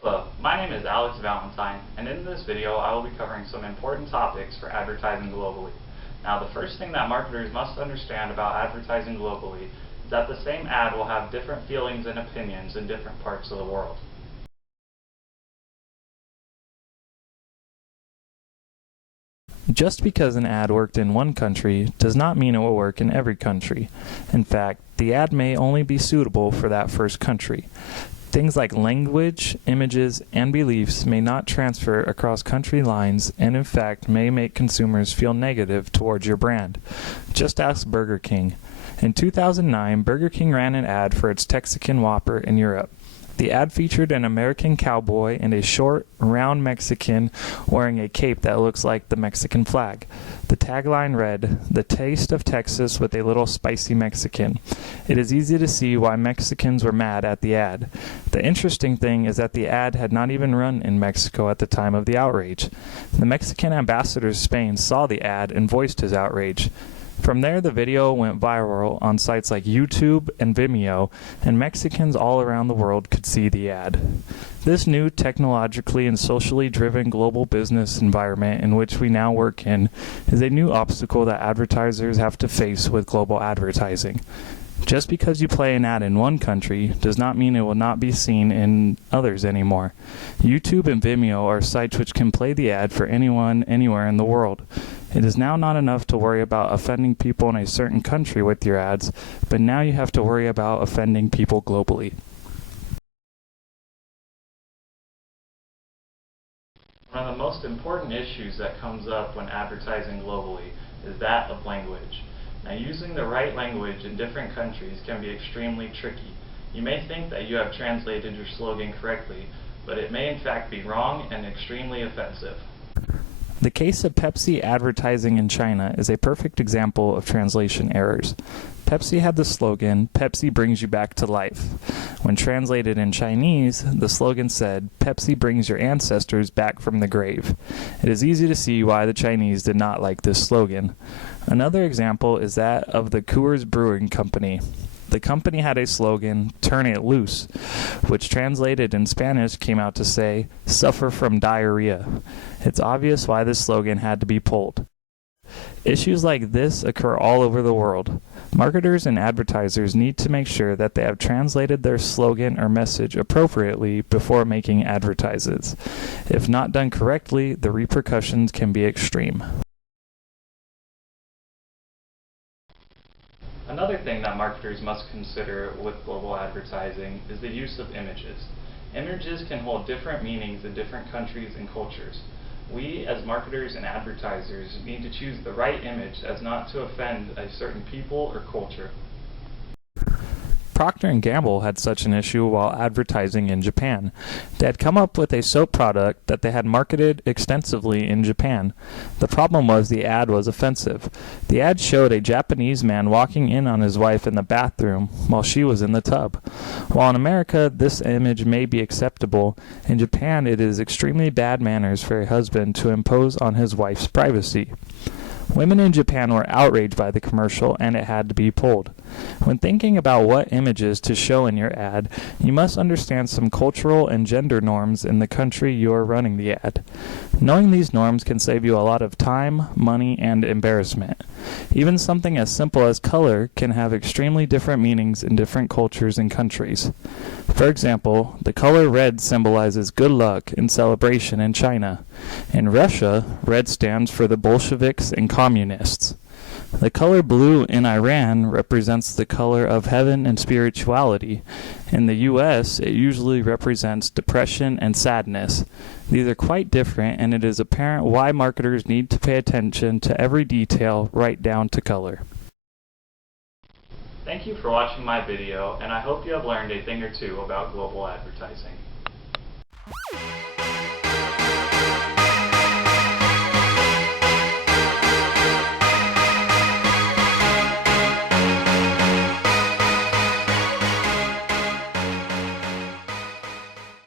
Hello, my name is Alex Valentine, and in this video I will be covering some important topics for advertising globally. Now, the first thing that marketers must understand about advertising globally is that the same ad will have different feelings and opinions in different parts of the world. Just because an ad worked in one country does not mean it will work in every country. In fact, the ad may only be suitable for that first country. Things like language, images, and beliefs may not transfer across country lines and in fact may make consumers feel negative towards your brand. Just ask Burger King. In 2009, Burger King ran an ad for its Texican Whopper in Europe. The ad featured an American cowboy and a short, round Mexican wearing a cape that looks like the Mexican flag. The tagline read, "The taste of Texas with a little spicy Mexican." It is easy to see why Mexicans were mad at the ad. The interesting thing is that the ad had not even run in Mexico at the time of the outrage. The Mexican ambassador to Spain saw the ad and voiced his outrage. From there, the video went viral on sites like YouTube and Vimeo, and Mexicans all around the world could see the ad. This new technologically and socially driven global business environment in which we now work in is a new obstacle that advertisers have to face with global advertising. Just because you play an ad in one country does not mean it will not be seen in others anymore. YouTube and Vimeo are sites which can play the ad for anyone, anywhere in the world. It is now not enough to worry about offending people in a certain country with your ads, but now you have to worry about offending people globally. One of the most important issues that comes up when advertising globally is that of language. Now, using the right language in different countries can be extremely tricky. You may think that you have translated your slogan correctly, but it may in fact be wrong and extremely offensive. The case of Pepsi advertising in China is a perfect example of translation errors. Pepsi had the slogan, "Pepsi brings you back to life." When translated in Chinese, the slogan said, "Pepsi brings your ancestors back from the grave." It is easy to see why the Chinese did not like this slogan. Another example is that of the Coors Brewing Company. The company had a slogan, "Turn it loose," which translated in Spanish came out to say, "Suffer from diarrhea." It's obvious why this slogan had to be pulled. Issues like this occur all over the world. Marketers and advertisers need to make sure that they have translated their slogan or message appropriately before making advertises. If not done correctly, the repercussions can be extreme. Another thing that marketers must consider with global advertising is the use of images. Images can hold different meanings in different countries and cultures. We, as marketers and advertisers, need to choose the right image as not to offend a certain people or culture. Procter & Gamble had such an issue while advertising in Japan. They had come up with a soap product that they had marketed extensively in Japan. The problem was the ad was offensive. The ad showed a Japanese man walking in on his wife in the bathroom while she was in the tub. While in America this image may be acceptable, in Japan it is extremely bad manners for a husband to impose on his wife's privacy. Women in Japan were outraged by the commercial and it had to be pulled. When thinking about what images to show in your ad, you must understand some cultural and gender norms in the country you are running the ad. Knowing these norms can save you a lot of time, money, and embarrassment. Even something as simple as color can have extremely different meanings in different cultures and countries. For example, the color red symbolizes good luck and celebration in China. In Russia, red stands for the Bolsheviks and communists. The color blue in Iran represents the color of heaven and spirituality. In the US, it usually represents depression and sadness. These are quite different, and it is apparent why marketers need to pay attention to every detail right down to color. Thank you for watching my video, and I hope you have learned a thing or two about global advertising.